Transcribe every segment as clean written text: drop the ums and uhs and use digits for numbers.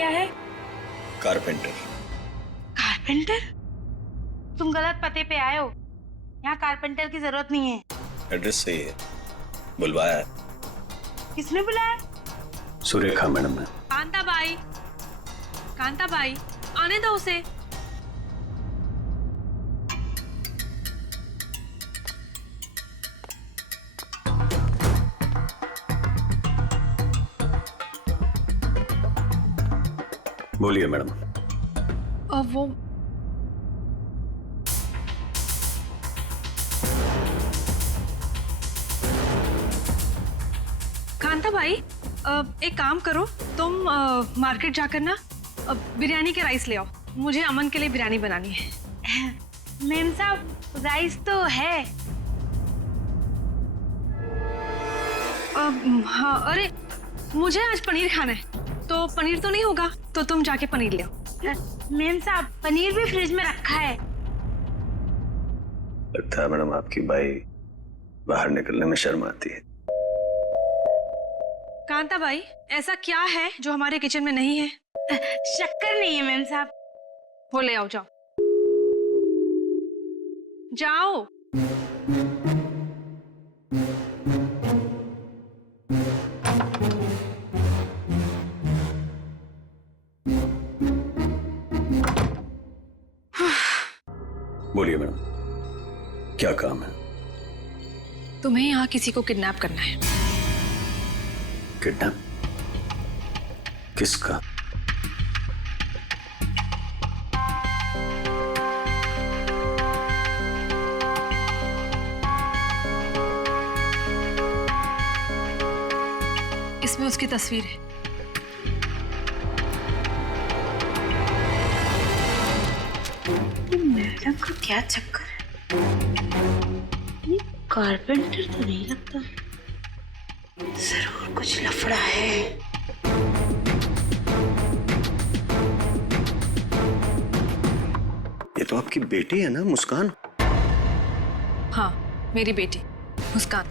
क्या है? Carpenter. Carpenter? तुम गलत पते पे आए हो। यहाँ कारपेंटर की जरूरत नहीं है। एड्रेस सही है, बुलवाया है। किसने बुलाया? सुरेखा मैडम ने। कांता बाई, आने दो उसे। बोलिए मैडम। वो कांता भाई, एक काम करो, तुम मार्केट जाकर ना बिरयानी के राइस ले आओ। मुझे अमन के लिए बिरयानी बनानी है। मेम साहब, राइस तो है। हाँ, अरे मुझे आज पनीर खाना है, तो पनीर तो नहीं होगा, तो तुम जाके पनीर ले आओ। मेम साहब, पनीर भी फ्रिज में रखा है। लगता है मैडम आपकी बाई बाहर निकलने में शर्म आती है। कांता भाई, ऐसा क्या है जो हमारे किचन में नहीं है? शक्कर नहीं है मेम साहब। वो ले आओ, जाओ जाओ। बोलिए मैडम, क्या काम है? तुम्हें यहाँ किसी को किडनैप करना है। किडनैप? किसका? इसमें उसकी तस्वीर है। मैडम का क्या चक्कर है? ये कारपेंटर तो नहीं लगता, जरूर कुछ लफड़ा है। ये तो आपकी बेटी है ना, मुस्कान? हाँ, मेरी बेटी मुस्कान,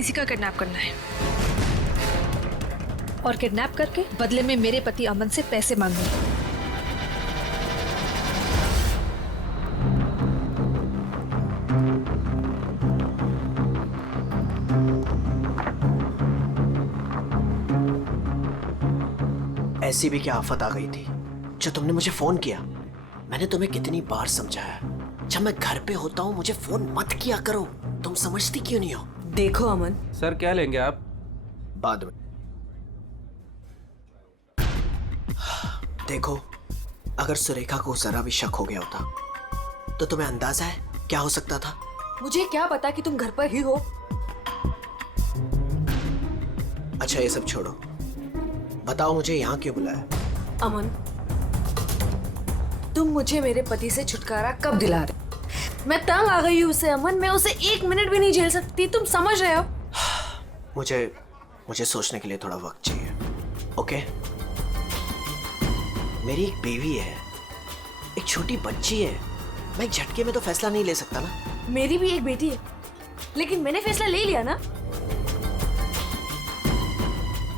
इसी का किडनैप करना है। और किडनैप करके बदले में मेरे पति अमन से पैसे मांगूंगी। ऐसी भी क्या आफत आ गई थी जो तुमने मुझे फोन किया? मैंने तुम्हें कितनी बार समझाया, जब मैं घर पे होता हूँ मुझे फोन मत किया करो। तुम समझती क्यों नहीं हो? देखो अमन, सर क्या लेंगे आप? बाद में। देखो, अगर सुरेखा को जरा भी शक हो गया होता तो तुम्हें अंदाजा है क्या हो सकता था? मुझे क्या पता कि तुम घर पर ही हो। अच्छा, ये सब छोड़ो, बताओ मुझे यहाँ क्यों बुलाया? अमन, तुम मुझे मेरे पति से छुटकारा कब दिला रहे? मैं तंग आ गई हूँ उसे अमन, मैं उसे 1 मिनट भी नहीं झेल सकती, तुम समझ रहे हो? मुझे सोचने के लिए थोड़ा वक्त चाहिए, ओके? मेरी एक बेबी है, एक छोटी बच्ची है, मैं एक झटके में तो फैसला नहीं ले सकता ना। मेरी भी एक बेटी है, लेकिन मैंने फैसला ले लिया ना।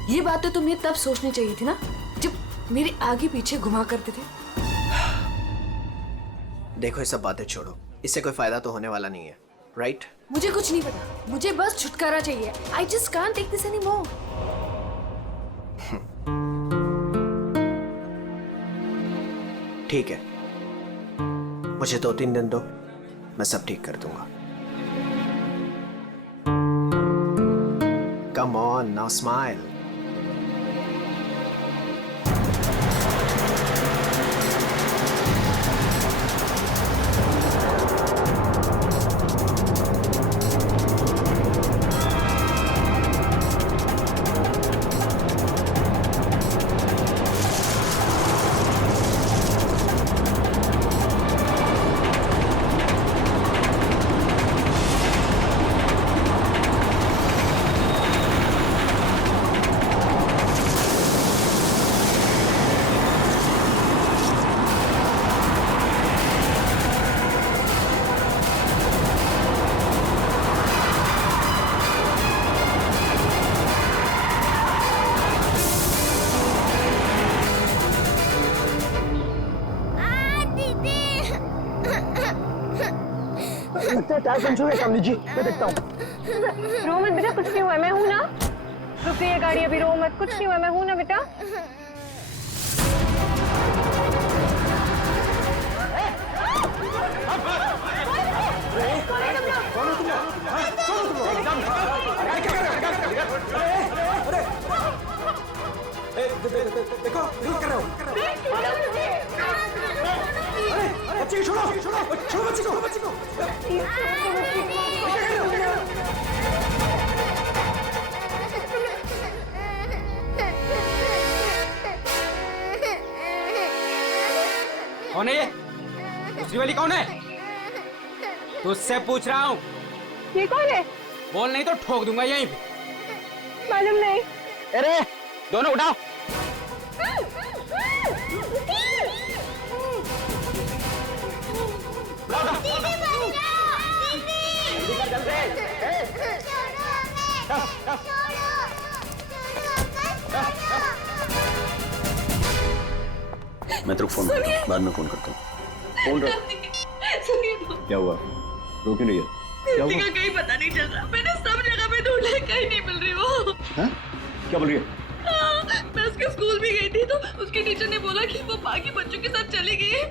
ये बात तो तुम्हें तब सोचनी चाहिए थी ना, जब मेरे आगे पीछे घुमा करते थे। देखो, ये सब बातें छोड़ो, इससे कोई फायदा तो होने वाला नहीं है, राइट? मुझे कुछ नहीं पता, मुझे बस छुटकारा चाहिए। I just can't take this anymore. ठीक है, मुझे 2-3 दिन दो, मैं सब ठीक कर दूंगा। Come on, now smile. लगता है टायर पंचर है कमली जी, मैं देखता हूँ। रो मत बेटा, कुछ नहीं हुआ, मैं हूँ ना। रुक गई है गाड़ी अभी, रो मत, कुछ नहीं हुआ, मैं हूँ ना बेटा। देखो कर रहे हो। बच्चे को छोड़ो, छोड़ो बच्चे को। कौन है ये? दूसरी वाली कौन है? तुझसे पूछ रहा हूँ। ये कौन है? बोल नहीं तो ठोक दूंगा यहीं पे। मालूम नहीं। अरे दोनों उठाओ। मैं तेरे को फोन करता हूँ, बाद में फोन करता हूँ। फोन रख। क्या हुआ? रो क्यों रही है? क्या हुआ? कहीं पता नहीं चल रहा, मैंने सब जगह पे ढूंढा, कहीं नहीं मिल रही वो। हाँ? क्या बोल रही है? मैं उसके स्कूल भी गई थी तो उसके टीचर ने बोला कि वो बाकी बच्चों के साथ चली गई है,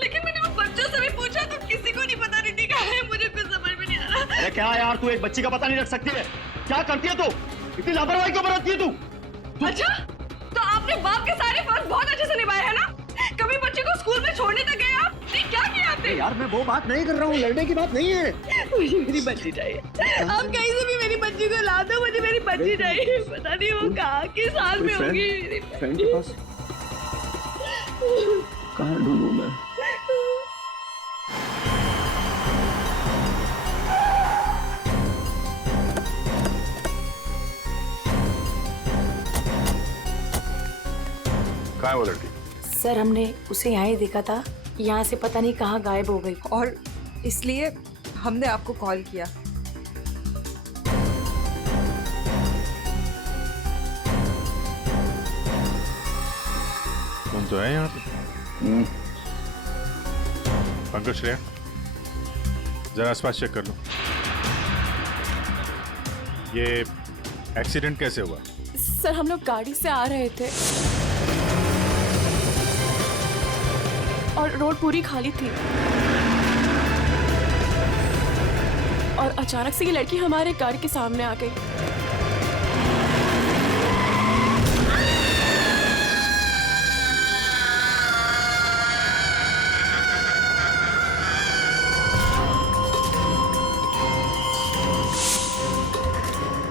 लेकिन मैंने वो बच्चों से भी पूछा तो किसी को नहीं पता रिद्धि कहाँ है। मुझे कुछ समझ में नहीं आ रहा। अरे क्या यार, तू एक बच्ची का पता नहीं रख सकती है? क्या करती है तू? इतनी लापरवाही क्यों बरतती है तू? अच्छा, तो आपने बाप के सारे फर्ज बहुत अच्छे से निभाए है ना? कभी बच्चे को स्कूल में छोड़ने तक गए आप? नहीं, क्या किया आपने? यार मैं वो बात नहीं कर रहा हूँ, लड़ने की बात नहीं है। मुझे मेरी बच्ची चाहिए। आप कहीं से भी मेरी बच्ची को ला दो, मुझे मेरी बच्ची चाहिए। पता नहीं वो कहाँ किस हाल में होगी। फ्रेंड के पास कहाँ ढूंढूं मैं? कहाँ है वो लड़की? सर हमने उसे यहाँ ही देखा था, यहाँ से पता नहीं कहाँ गायब हो गई। और इसलिए हमने आपको कॉल किया। तुम तो है यहाँ पे। पंकज, श्रेया जरा आसपास चेक कर लो। ये एक्सीडेंट कैसे हुआ? सर हम लोग गाड़ी से आ रहे थे और रोड पूरी खाली थी और अचानक से ये लड़की हमारे गाड़ी के सामने आ गई।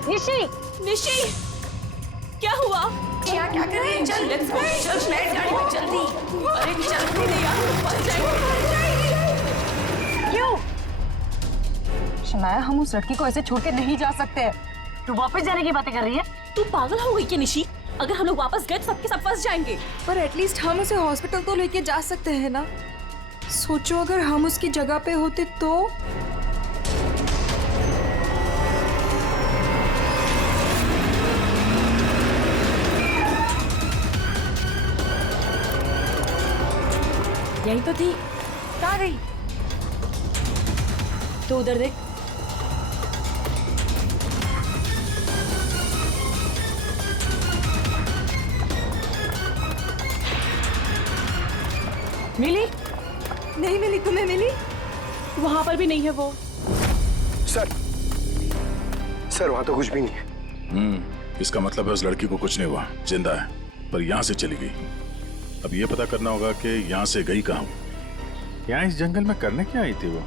निशी, निशी, क्या हुआ? क्या कर रही है? चल लेट्स गो, चल बैठ गाड़ी में जल्दी। अरे जल्दी नहीं यार, फंस जाएंगे। क्यों? शनाया, हम उस लड़की को ऐसे छोड़ के नहीं जा सकते। तू वापस जाने की बातें कर रही है? तू पागल हो गई क्या निशी? अगर हम लोग वापस गए तो सबके सब फंस जाएंगे। पर एटलीस्ट हम उसे हॉस्पिटल तो लेके जा सकते हैं ना। सोचो अगर हम उसकी जगह पे होते तो। यही तो थी। कहाँ गई? तो उधर देख। मिली? नहीं मिली। तुम्हें मिली? वहां पर भी नहीं है वो। सर वहाँ तो कुछ भी नहीं है। इसका मतलब है उस लड़की को कुछ नहीं हुआ, जिंदा है, पर यहाँ से चली गई। अब ये पता करना होगा कि यहाँ से गई कहाँ। यहाँ इस जंगल में करने क्या आई थी वो?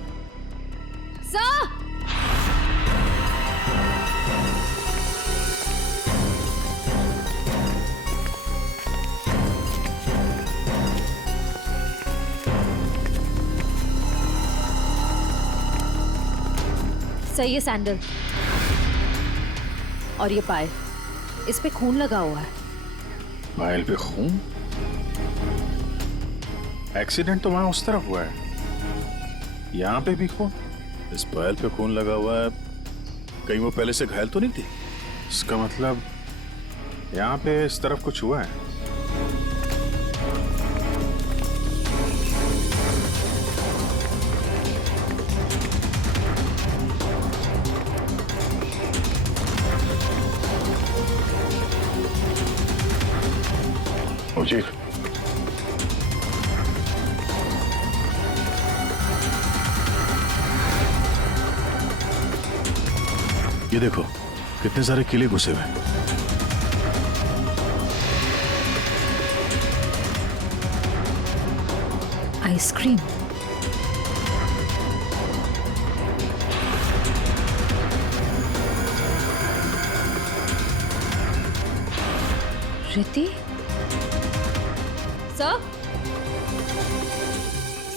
सही है सैंडल। और ये पायल, इस पे खून लगा हुआ है। पायल पे खून? एक्सीडेंट तो वहां उस तरफ हुआ है, यहाँ पे भी खून। इस पायल पे खून लगा हुआ है, कहीं वो पहले से घायल तो नहीं थी? इसका मतलब यहाँ पे इस तरफ कुछ हुआ है। फौजी, ये देखो कितने सारे किले घुसे हुए हैं। आइसक्रीम। रिति?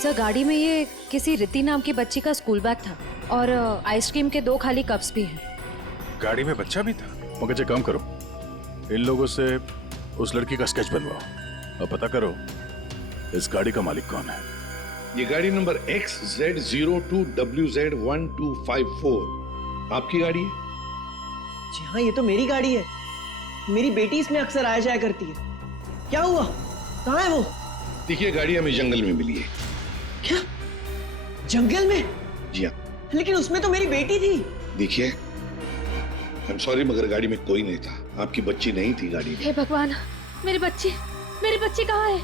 सर गाड़ी में ये किसी रिति नाम की बच्ची का स्कूल बैग था और आइसक्रीम के 2 खाली कप्स भी हैं। गाड़ी में बच्चा भी था? मगर एक काम करो, इन लोगों से उस लड़की का स्केच बनवाओ और पता करो इस गाड़ी का मालिक कौन है। ये गाड़ी नंबर XZ02WZ1254 आपकी गाड़ी है? जी हाँ, ये तो मेरी गाड़ी है। मेरी बेटी इसमें अक्सर आया जाया करती है। क्या हुआ? कहाँ है वो? देखिए, गाड़ी हमें जंगल में मिली है। क्या? जंगल में? जी हाँ। लेकिन उसमें तो मेरी बेटी थी। देखिए, आई एम सॉरी मगर गाड़ी में कोई नहीं था। आपकी बच्ची नहीं थी गाड़ी में। हे भगवान, मेरी बच्ची कहाँ है?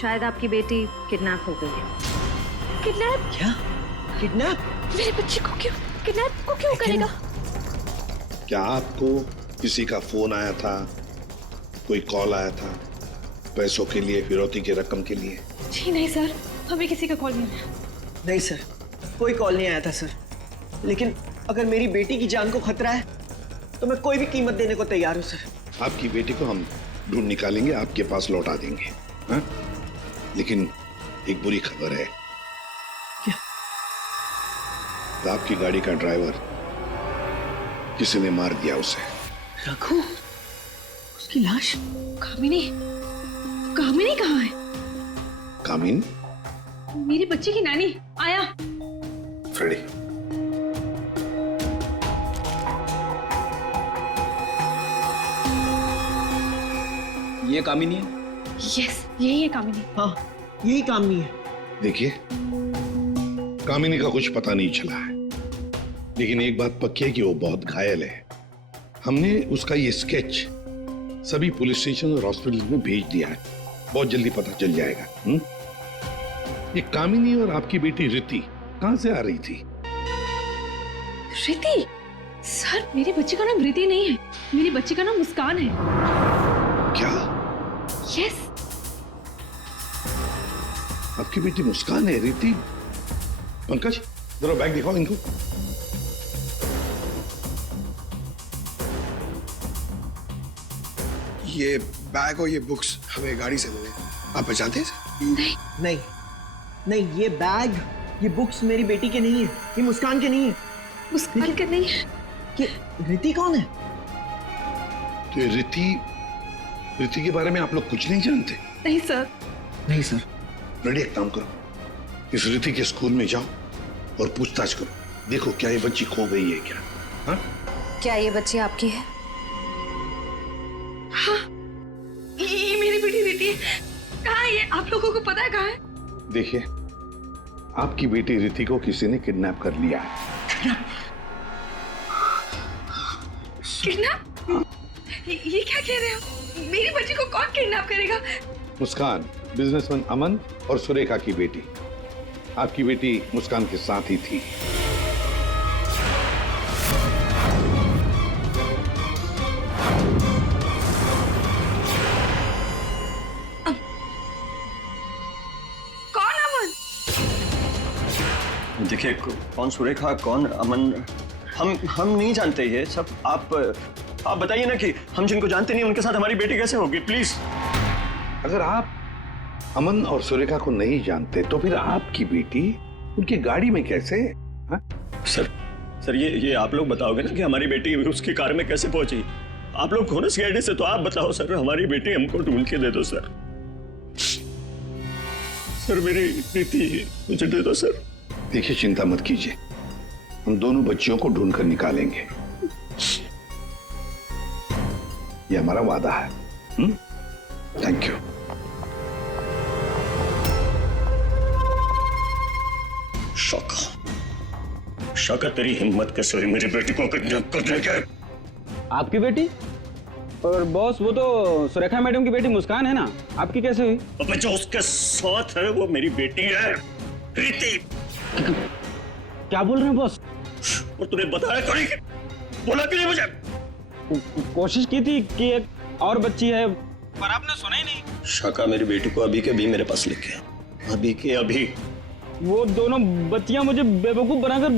शायद आपकी बेटी किडनैप हो गई है। किडनैप? क्या? किडनैप? मेरी बच्ची को किडनैप क्यों करेगा? क्या आपको किसी का फोन आया था, कोई कॉल आया था पैसों के लिए, फिरौती की रकम के लिए? जी नहीं सर, हमें किसी का कॉल नहीं आया। नहीं सर, कोई कॉल नहीं आया था सर। लेकिन अगर मेरी बेटी की जान को खतरा है तो मैं कोई भी कीमत देने को तैयार हूँ सर। आपकी बेटी को हम ढूंढ निकालेंगे, आपके पास लौटा देंगे। हाँ? लेकिन एक बुरी खबर है। क्या? आपकी गाड़ी का ड्राइवर किसी ने मार दिया उसे। रघु? उसकी लाश? कामिनी कहाँ है? कामिन? मेरी बच्ची की नानी आया। फ्रेडी, ये कामिनी है? यस, यही है कामिनी। हाँ, यही कामिनी है। देखिए, कामिनी का कुछ पता नहीं चला है, लेकिन एक बात पक्की है कि वो बहुत घायल है। हमने उसका ये स्केच सभी पुलिस स्टेशन और हॉस्पिटल में भेज दिया है। बहुत जल्दी पता चल जाएगा। ये कामिनी और आपकी बेटी रिति कहां से आ रही थी? रिति? सर, मेरी बच्ची का नाम रिति नहीं है, मेरी बच्ची का नाम मुस्कान है। क्या? यस। आपकी बेटी मुस्कान है? रिति? पंकज, जरा बैग दिखाओ इनको। ये बैग और ये बुक्स हमें गाड़ी से मिले। आप पहचानते हैं? नहीं, ये बैग, ये बुक्स मेरी बेटी के नहीं है, ये मुस्कान के नहीं है। मुस्कान के नहीं है? ये रिति कौन है? तो रिति के बारे में आप लोग कुछ नहीं जानते? नहीं सर। नहीं सर। रेडी, एक काम करो, इस रिति के स्कूल में जाओ और पूछताछ करो। देखो क्या ये बच्ची खो गई है क्या? हाँ? क्या ये बच्ची आपकी है? हाँ, ये मेरी बेटी रिति है। कहाँ है ये? आप लोगों को पता है कहाँ है? देखिए, आपकी बेटी रिति को किसी ने किडनैप कर लिया है। किडनैप? ये क्या कह रहे हो? मेरी बच्ची को कौन किडनैप करेगा? मुस्कान, बिजनेसमैन अमन और सुरेखा की बेटी। आपकी बेटी मुस्कान के साथ ही थी। देखिए, कौन सुरेखा, कौन अमन, हम नहीं जानते ये सब। आप बताइए ना कि हम जिनको जानते नहीं उनके साथ हमारी बेटी कैसे होगी, प्लीज। अगर आप अमन और सुरेखा को नहीं जानते तो फिर आपकी बेटी उनकी गाड़ी में कैसे? हा? सर ये आप लोग बताओगे ना कि हमारी बेटी उसकी कार में कैसे पहुंची? आप लोग हो ना सीआईडी से, तो आप बताओ सर। हमारी बेटी हमको ढूंढ के दे दो सर। सर मेरी बेटी मुझे दे दो सर। देखिए, चिंता मत कीजिए, हम दोनों बच्चियों को ढूंढ कर निकालेंगे। ये हमारा वादा है। Thank you. शौका तेरी हिम्मत कैसे हुई मेरी बेटी को किडनैप करने के? आपकी बेटी? और बॉस वो तो सुरेखा मैडम की बेटी मुस्कान है ना, आपकी कैसे हुई? अबे जो उसके साथ है वो मेरी बेटी है, प्रीति। क्या बोल रहे हैं बॉस? और तूने बताया क्यों नहीं? बोला क्यों नहीं मुझे? कोशिश की थी कि एक और बच्ची है, पर आपने सुना ही नहीं। शाका मेरी बेटी को अभी के अभी मेरे पास लेके आ। अभी के अभी। वो दोनों बच्चियां मुझे बेवकूफ बनाकर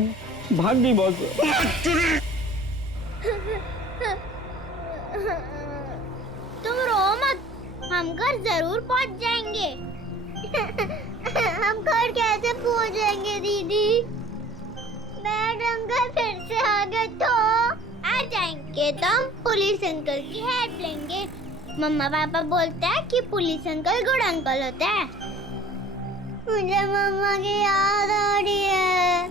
भाग गई बॉस। तुम रो मत, हम घर जरूर पहुंच जाएंगे। हम घर कैसे पहुंचेंगे दीदी? मैडम घर फिर से आ गए तो आ जाएंगे तो हम पुलिस अंकल की हेल्प लेंगे। मम्मा पापा बोलते हैं कि पुलिस अंकल गुड अंकल होते हैं। मुझे मम्मा की याद आ रही है।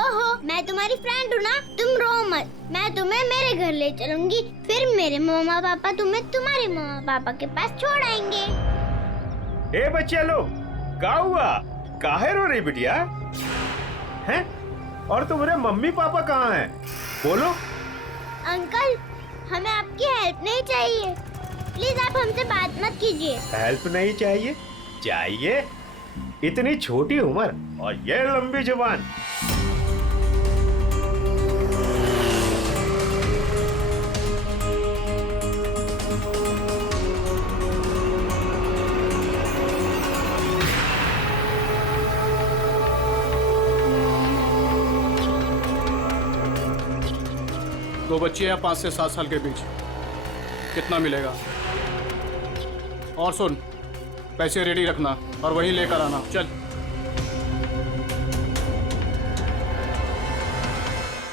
ओहो, मैं तुम्हारी फ्रेंड हूँ ना, तुम रो मत। मैं तुम्हें मेरे घर ले चलूंगी, फिर मेरे मम्मा पापा तुम्हें तुम्हारे मम्मा पापा के पास छोड़ आएंगे। ए बच्चिया लो, क्या हुआ? काहे रो रही बिटिया? हैं? और तुम्हारे मम्मी पापा कहाँ हैं? बोलो। अंकल, हमें आपकी हेल्प नहीं चाहिए, प्लीज आप हमसे बात मत कीजिए। हेल्प नहीं चाहिए? चाहिए? इतनी छोटी उम्र और ये लंबी जुबान। दो बच्चे हैं 5 से 7 साल के बीच, कितना मिलेगा? और सुन, पैसे रेडी रखना और वहीं लेकर आना। चल।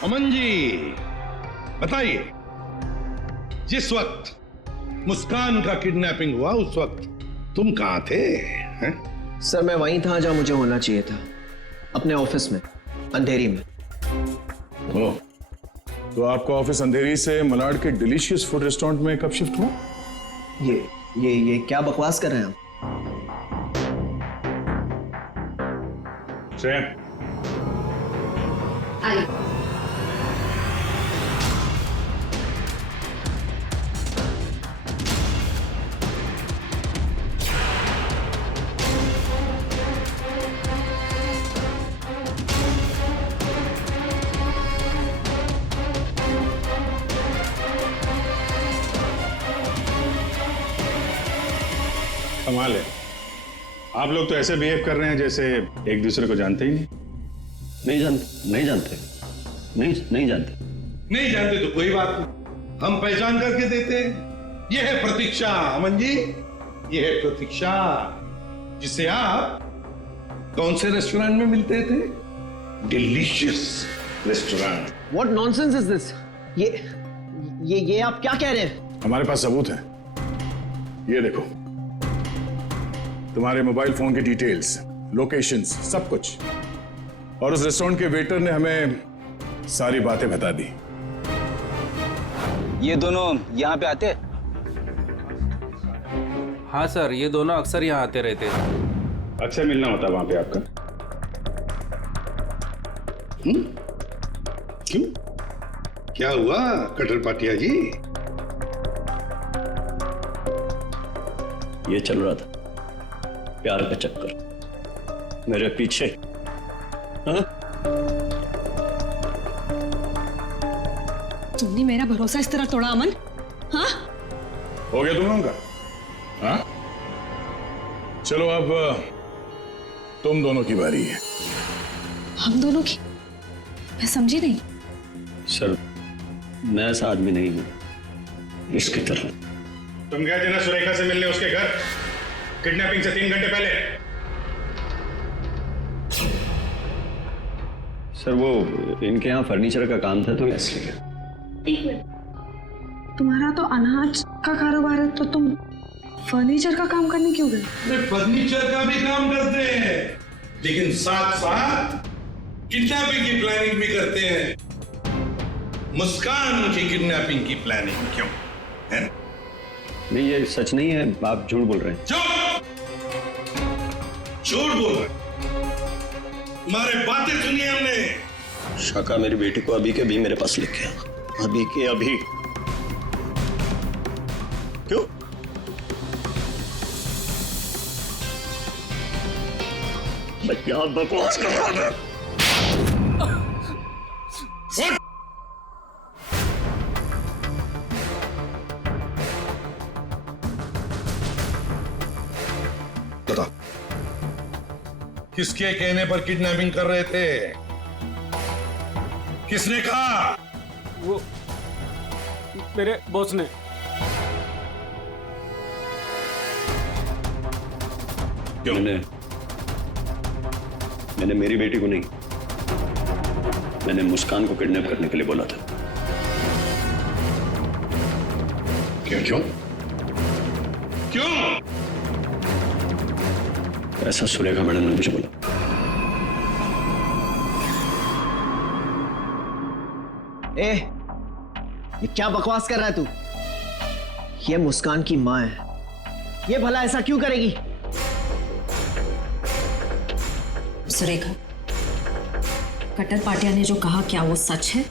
अमन जी बताइए, जिस वक्त मुस्कान का किडनैपिंग हुआ उस वक्त तुम कहां थे? हैं? सर मैं वहीं था जहां मुझे होना चाहिए था, अपने ऑफिस में, अंधेरी में। ओह, तो आपका ऑफिस अंधेरी से मलाड के डिलीशियस फूड रेस्टोरेंट में कब शिफ्ट हुआ? ये क्या बकवास कर रहे हैं आप? कमाल है, आप लोग तो ऐसे बिहेव कर रहे हैं जैसे एक दूसरे को जानते ही नहीं। नहीं जानते। नहीं जानते तो कोई बात नहीं, हम पहचान करके देते हैं। ये है प्रतीक्षा अमन जी, ये है प्रतीक्षा, जिसे आप कौन से रेस्टोरेंट में मिलते थे? Delicious restaurant. What nonsense is this? ये आप क्या कह रहे हैं? हमारे पास सबूत है, ये देखो, तुम्हारे मोबाइल फोन की डिटेल्स, लोकेशंस, सब कुछ। और उस रेस्टोरेंट के वेटर ने हमें सारी बातें बता दी। ये दोनों यहाँ पे आते? हाँ सर, ये दोनों अक्सर यहाँ आते रहते हैं। अच्छा मिलना होता वहां पे आपका? क्यों, क्या हुआ कटर पाटिया जी? ये चल रहा था प्यार का चक्कर मेरे पीछे। हाँ? तुमने मेरा भरोसा इस तरह तोड़ा अमन? हाँ? हो गया तुम लोगों का? हाँ? चलो अब तुम दोनों की बारी है। हम दोनों की? मैं समझी नहीं। सर, मैं ऐसा आदमी नहीं हूं इसकी तरह। तुम गए थे ना सुरेखा से मिलने उसके घर, किडनैपिंग से 3 घंटे पहले। सर वो इनके यहाँ फर्नीचर का काम था तो इसलिए। एक मिनट, तुम्हारा तो अनाज का कारोबार है, तो तुम फर्नीचर का काम करने क्यों गए? फर्नीचर का भी काम करते हैं, लेकिन साथ साथ किडनैपिंग की प्लानिंग भी करते हैं। मुस्कान की किडनैपिंग की प्लानिंग क्यों है? नहीं, ये सच नहीं है, आप झूठ बोल रहे हैं। झूठ बोल रहे हैं? तुम्हारे बातें सुनी हमने। शाका मेरी बेटी को अभी के अभी मेरे पास लेके आ, अभी के अभी। क्या बकवास कर रहा है? बता, किसके कहने पर किडनैपिंग कर रहे थे? किसने कहा? वो मेरे बॉस ने। क्यों? मैंने मेरी बेटी को नहीं, मैंने मुस्कान को किडनैप करने के लिए बोला था। क्यों क्यों क्यों? ऐसा सुलेखा मैडम ने मुझे बोला। ए, ये क्या बकवास कर रहा है तू? ये मुस्कान की माँ है, ये भला ऐसा क्यों करेगी? सुरेखा, कट्टर पाटिया ने जो कहा क्या वो सच है?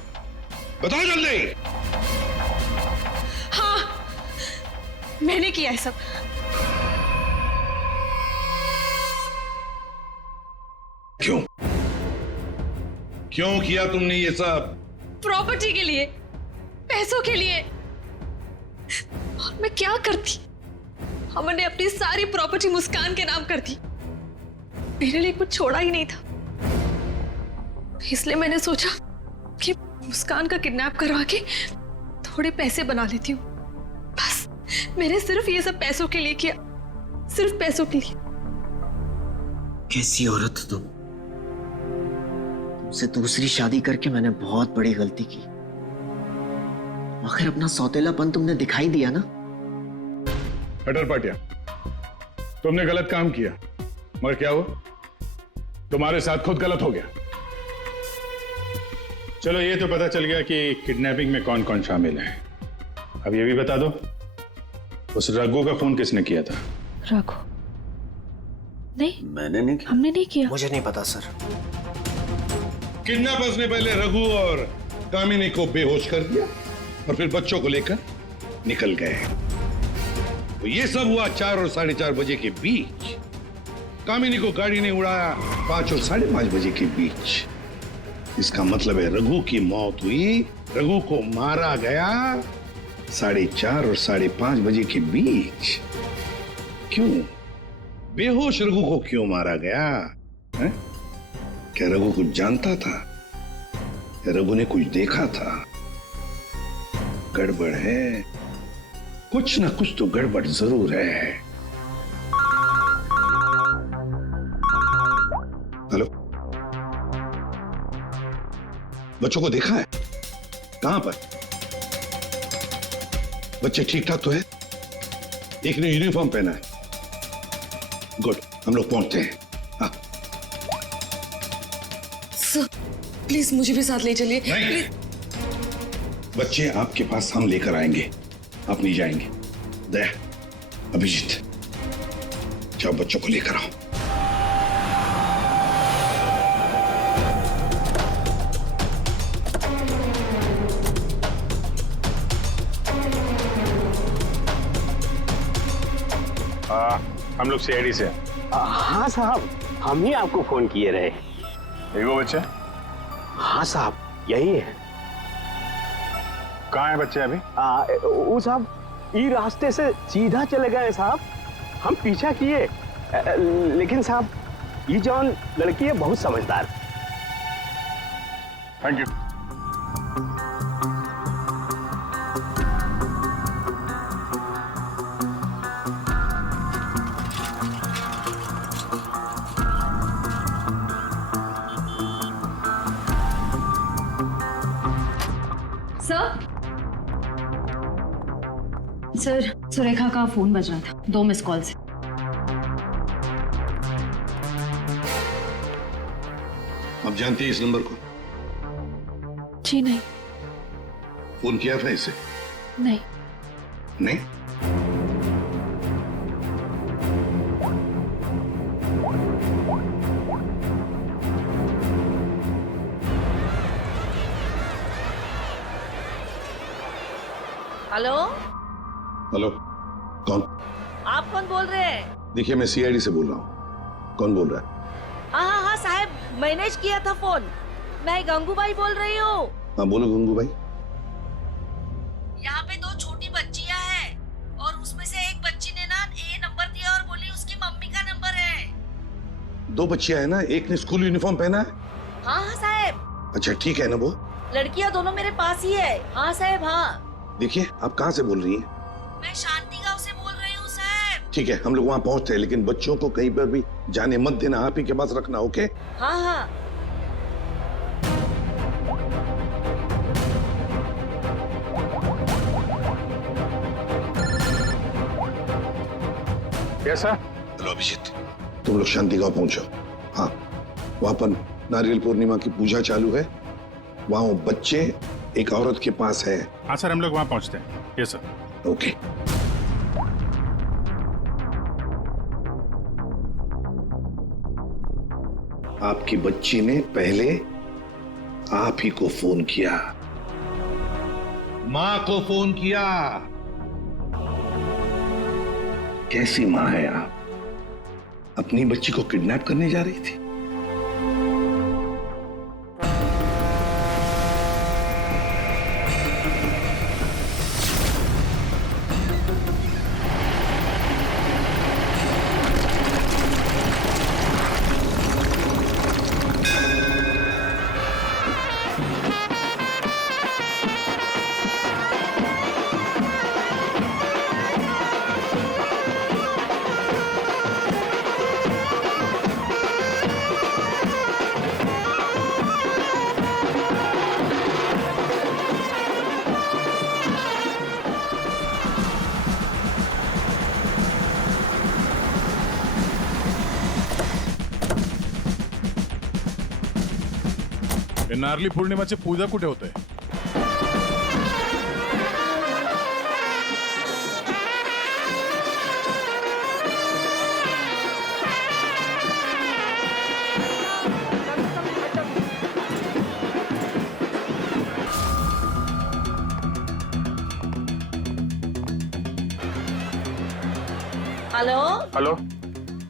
बताओ जल्दी। हाँ, मैंने किया है सब। क्यों क्यों किया तुमने ये सब? प्रॉपर्टी के लिए, पैसों के लिए। और मैं क्या करती? हमने अपनी सारी प्रॉपर्टी मुस्कान के नाम कर दी। मेरे लिए कुछ छोड़ा ही नहीं था, इसलिए मैंने सोचा कि मुस्कान का किडनैप करवा के थोड़े पैसे बना लेती हूँ। बस मैंने सिर्फ ये सब पैसों के लिए किया, सिर्फ पैसों के लिए। कैसी औरत हो तुम? तुमसे दूसरी शादी करके मैंने बहुत बड़ी गलती की। आखिर अपना सौतेलापन तुमने दिखाई दिया ना। कट्टर पाटिया, तुमने गलत काम किया, मगर क्या हुआ? तुम्हारे साथ खुद गलत हो गया। चलो ये तो पता चल गया कि किडनैपिंग में कौन कौन शामिल है। अब ये भी बता दो, उस रघु का फोन किसने किया था? रघु? नहीं, मैंने नहीं किया। हमने नहीं किया। मुझे नहीं पता सर। किडनैपर्स ने पहले रघु और कामिनी को बेहोश कर दिया और फिर बच्चों को लेकर निकल गए। तो ये सब हुआ 4 और 4:30 बजे के बीच। कामिनी को गाड़ी ने उड़ाया 5 और 5:30 बजे के बीच। इसका मतलब है रघु की मौत हुई, रघु को मारा गया 4:30 और 5:30 बजे के बीच। क्यों? बेहोश रघु को क्यों मारा गया है? क्या रघु कुछ जानता था? या रघु ने कुछ देखा था? गड़बड़ है, कुछ ना कुछ तो गड़बड़ जरूर है। हेलो, बच्चों को देखा है? कहां पर? बच्चे ठीक ठाक तो है? एक ने यूनिफॉर्म पहना है। गुड, हम लोग पहुंचते हैं। हाँ। सर, प्लीज मुझे भी साथ ले चलिए। नहीं, बच्चे आपके पास हम लेकर आएंगे, आप नहीं जाएंगे। दया, अभिजीत, जाओ बच्चों को लेकर आओ। हम लोग सीआईडी से। हाँ साहब, हम ही आपको फोन किए रहे। वो बच्चे? हाँ साहब, यही है। कहाँ है बच्चे अभी? वो साहब ये रास्ते से सीधा चले गए साहब। हम पीछा किए, लेकिन साहब ये जौन लड़की है बहुत समझदार। Thank you. सर, सुरेखा का फोन बज रहा था 2 मिस कॉल से। आप जानती हैं इस नंबर को? जी नहीं। फोन किया था इसे? नहीं। नहीं? हेलो? हेलो, कौन? आप कौन बोल रहे हैं? देखिए, मैं सीआईडी से बोल रहा हूँ। कौन बोल रहा है? हाँ, मैनेज किया था फोन। मैं गंगूबाई बोल रही हूँ। हाँ बोलो गंगूबाई। यहाँ पे 2 छोटी बच्चियाँ हैं और उसमें से एक बच्ची ने ना ये नंबर दिया और बोली उसकी मम्मी का नंबर है। 2 बच्चियां हैं ना, एक ने स्कूल यूनिफॉर्म पहना है। हाँ हाँ साहब। अच्छा ठीक है ना वो? लड़कियाँ दोनों मेरे पास ही है। हाँ साहब हाँ। देखिए आप कहाँ से बोल रही हैं? मैं शांति गांव से बोल रही हूँ साहब। ठीक है हम लोग वहाँ पहुँचते हैं, लेकिन बच्चों को कहीं पर भी जाने मत देना, आप ही के पास रखना। ओके? हाँ हाँ। कैसा? हेलो अभिजीत, तुम लोग शांति गांव पहुंचो। हाँ वहाँ पर नारियल पूर्णिमा की पूजा चालू है, वहाँ वो बच्चे एक औरत के पास है। हाँ सर हम लोग वहाँ पहुँचते हैं। Yes sir. ओके। आपकी बच्ची ने पहले आप ही को फोन किया, माँ को फोन किया। कैसी माँ है आप? अपनी बच्ची को किडनैप करने जा रही थी? नारली पौर्णिमाची पूजा कुठे होते? हेलो हेलो,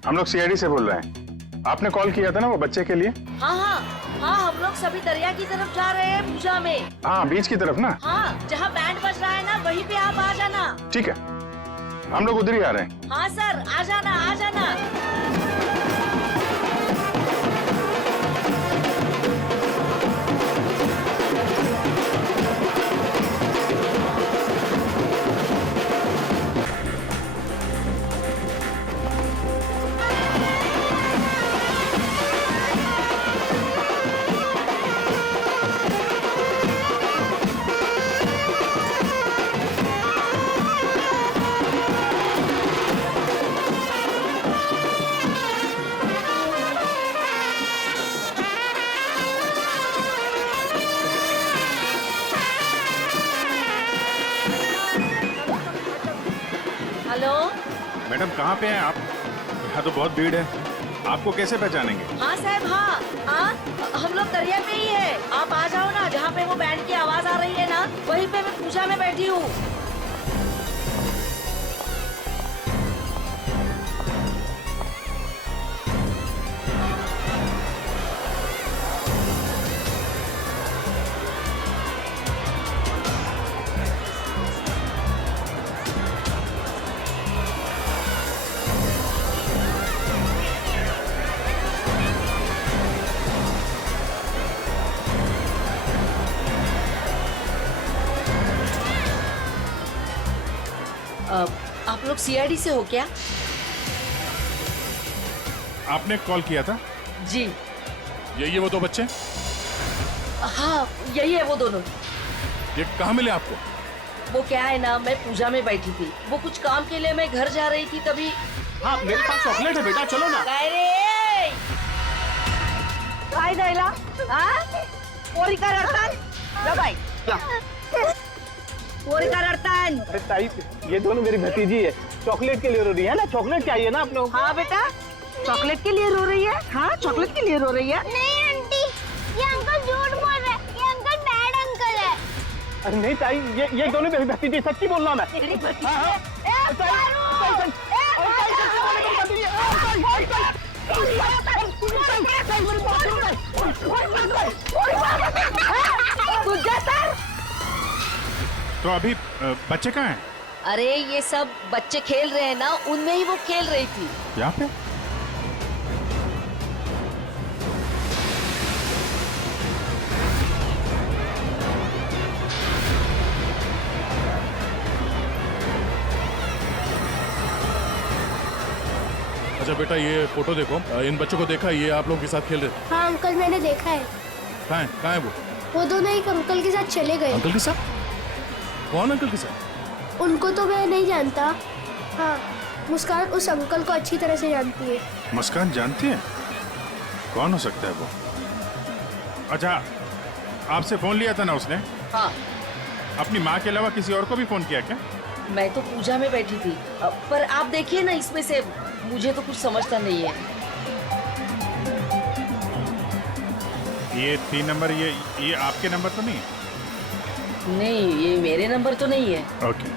हम लोग सीआईडी से बोल रहे हैं। आपने कॉल किया था ना वो बच्चे के लिए? हाँ हाँ हाँ, हम लोग सभी दरिया की तरफ जा रहे हैं पूजा में। हाँ बीच की तरफ ना? हाँ जहाँ बैंड बज रहा है ना वहीं पे आप आ जाना। ठीक है हम लोग उधर ही आ रहे हैं। हाँ सर आ जाना आ जाना। मैडम कहाँ पे हैं आप? यहाँ तो बहुत भीड़ है, आपको कैसे पहचानेंगे? हाँ साहब हाँ, हम लोग दरिया पे ही है। आप आ जाओ ना, जहाँ पे वो बैंड की आवाज आ रही है ना वहीं पे मैं पूजा में बैठी हूँ। आप लोग सीआईडी से हो क्या? आपने कॉल किया था? जी। यही है वो 2 बच्चे? हाँ यही है वो दोनों। ये कहाँ मिले आपको? वो क्या है ना, मैं पूजा में बैठी थी, वो कुछ काम के लिए मैं घर जा रही थी तभी। हाँ मेरे पास चॉकलेट है बेटा, चलो ना। काय द्यायला? हाँ? पोरी का रडतान? जा बाई। पोरी का रडतान? ताई ये दोनों मेरी भतीजी है, चॉकलेट के लिए रो रही है ना, चॉकलेट चाहिए ना आप लोगों को? हाँ बेटा चॉकलेट के लिए रो रही है। हाँ चॉकलेट के लिए रो रही है। नहीं आंटी, ये अंकल झूठ बोल रहे हैं, ये अंकल बैड अंकल है। अरे नहीं ताई, ये दोनों मेरी भतीजी, सच्ची बोल रहा मैं। तो अभी बच्चे कहाँ हैं? अरे ये सब बच्चे खेल रहे हैं ना, उनमें ही वो खेल रही थी। यहाँ पे? अच्छा बेटा, ये फोटो देखो। इन बच्चों को देखा, ये आप लोगों के साथ खेल रहे थे? हाँ अंकल, मैंने देखा है। कहाँ है वो दोनों एक अंकल के साथ चले गए। अंकल के साथ? कौन अंकल के साथ? उनको तो मैं नहीं जानता। हाँ, मुस्कान उस अंकल को अच्छी तरह से जानती है। मुस्कान जानती है? कौन हो सकता है वो? अच्छा, आपसे फोन लिया था ना उसने? हाँ। अपनी माँ के अलावा किसी और को भी फोन किया क्या? मैं तो पूजा में बैठी थी, पर आप देखिए ना, इसमें से मुझे तो कुछ समझता नहीं है। ये 3 नंबर, ये आपके नंबर तो नहीं है? नहीं, ये मेरे नंबर तो नहीं है। ओके।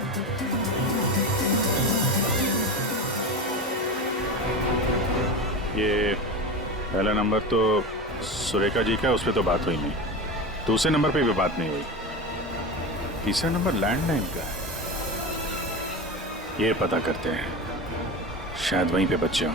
ये पहला नंबर तो सुरेखा जी का, उस पर तो बात हुई नहीं। दूसरे नंबर पे भी बात नहीं हुई। तीसरा नंबर लैंडलाइन का है। ये पता करते हैं, शायद वहीं पे बच्चे हों।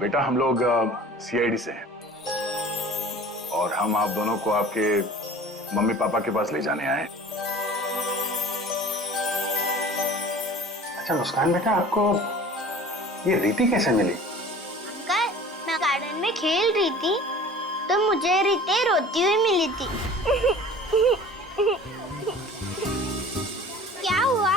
बेटा, हम लोग सीआईडी से हैं और हम आप दोनों को आपके मम्मी पापा के पास ले जाने आए। अच्छा मुस्कान बेटा, आपको ये रीति कैसे मिली? अंकल, मैं गार्डन में खेल रही थी तो मुझे रीति रोती हुई मिली थी। क्या हुआ?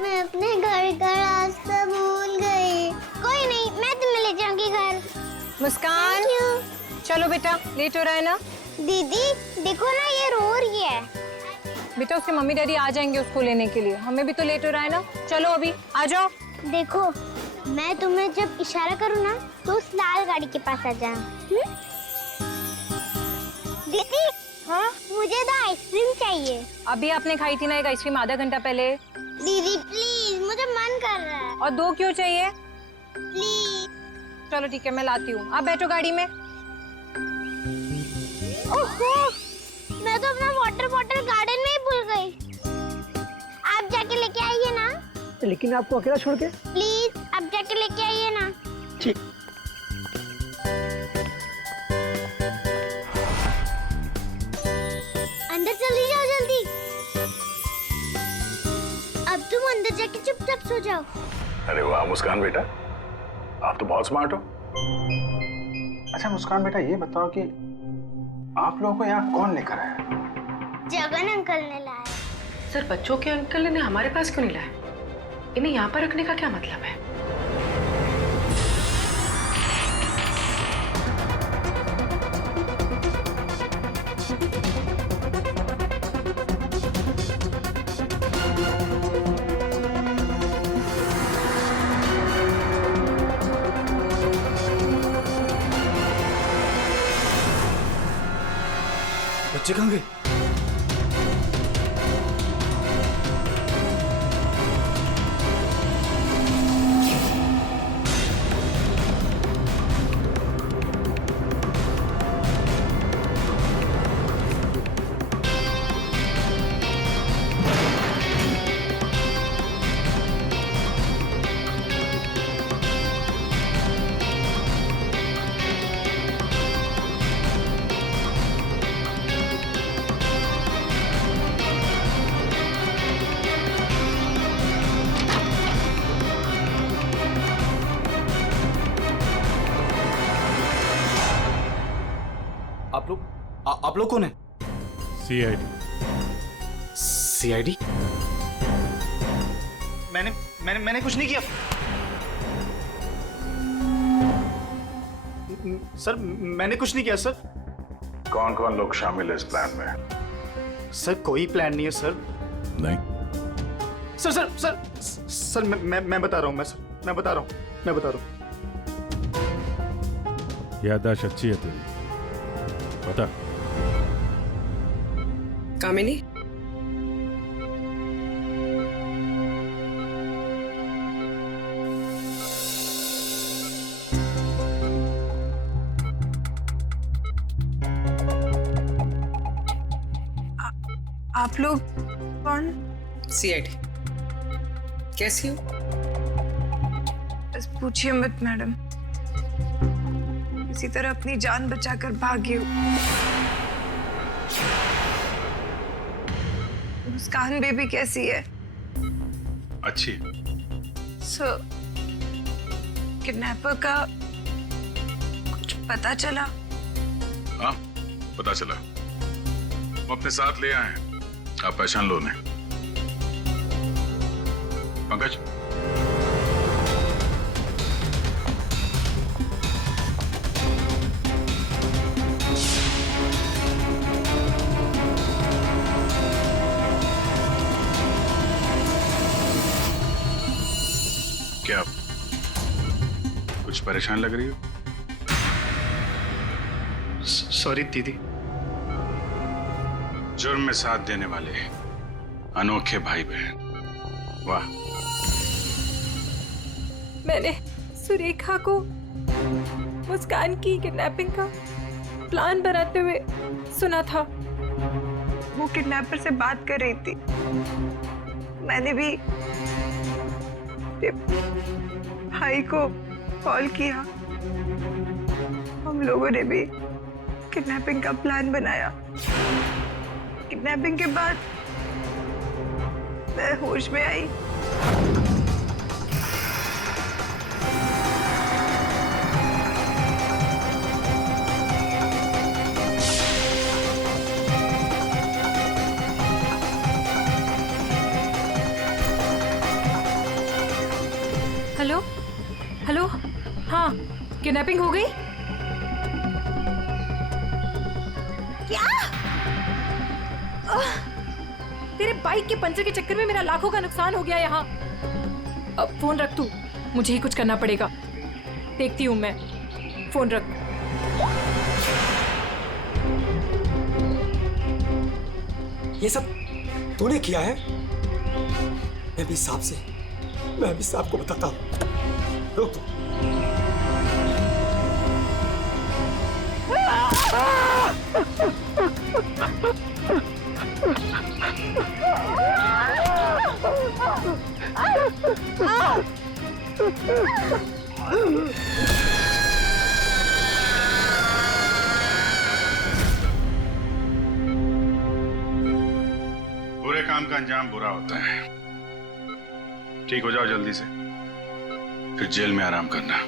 मैं अपने घर का रास्ता भूल गई। कोई नहीं, मैं तुम्हें ले जाऊंगी घर। मुस्कान, चलो बेटा, लेट हो रहा है ना? दीदी देखो ना, ये रो रही है। बेटा उसके मम्मी डैडी आ जाएंगे उसको लेने के लिए, हमें भी तो लेट हो रहा है ना। चलो अभी आ जाओ। देखो, मैं तुम्हें जब इशारा करूँ ना तो उस लाल गाड़ी के पास आ जाना। दीदी, हाँ मुझे तो आइसक्रीम चाहिए। अभी आपने खाई थी ना एक आइसक्रीम आधा घंटा पहले। दीदी प्लीज, मुझे मन कर रहा है। और 2 क्यों चाहिए? प्लीज। चलो ठीक है, मैं लाती हूँ, आप बैठो गाड़ी में। ओहो, मैं तो अपना वाटर बॉटल गार्डन में ही भूल गई। आप जाके लेके आइए ना। लेकिन आपको अकेला छोड़ के? प्लीज, आप जाके लेके आइए ना। ठीक। अंदर चली जाओ जल्दी। अब तुम अंदर जाके चुपचाप सो जाओ। अरे वाह मुस्कान बेटा, आप तो बहुत स्मार्ट हो। अच्छा मुस्कान बेटा, ये बताओ कि आप लोगों को यहाँ कौन लेकर आया? जगन अंकल ने लाया। सर बच्चों के अंकल ने हमारे पास क्यों नहीं लाया? इन्हें यहाँ पर रखने का क्या मतलब है? बच्चे कहाँ गए? आप लोग कौन है? सीआईडी। सीआईडी? मैंने कुछ नहीं किया सर, मैंने कुछ नहीं किया सर। कौन कौन लोग शामिल है इस प्लान में? सर कोई प्लान नहीं है सर। नहीं सर सर सर सर मैं बता रहा हूँ, मैं बता रहा हूँ। याददाश्त अच्छी है तेरी, पता। कामिनी, आप लोग कौन? सीआईडी। कैसी हो? बस पूछिए मत मैडम, किसी तरह अपनी जान बचाकर भागी हूँ। मुस्कान बेबी कैसी है? अच्छी। सर, किडनैपर का कुछ पता चला? हाँ पता चला, वो अपने साथ ले आए हैं, आप पहचान लो उन्हें। पंकज, क्या कुछ परेशान लग रही हो? सॉरी दीदी। जुर्म में साथ देने वाले अनोखे भाई बहन, वाह। मैंने सुरेखा को मुस्कान की किडनैपिंग का प्लान बनाते हुए सुना था। वो किडनैपर से बात कर रही थी। मैंने भी भाई को कॉल किया। हम लोगों ने भी किडनैपिंग का प्लान बनाया। किडनैपिंग के बाद मैं होश में आई। हेलो हेलो, हाँ किडनैपिंग हो गई? क्या? तेरे बाइक के पंचर के चक्कर में मेरा लाखों का नुकसान हो गया यहाँ। अब फोन रख तू, मुझे ही कुछ करना पड़ेगा। देखती हूँ मैं, फोन रख। ये सब तूने किया है? मैं भी साहब को बताता हूँ। रुक तू। बुरे काम का अंजाम बुरा होता है। ठीक हो जाओ जल्दी से, फिर जेल में आराम करना।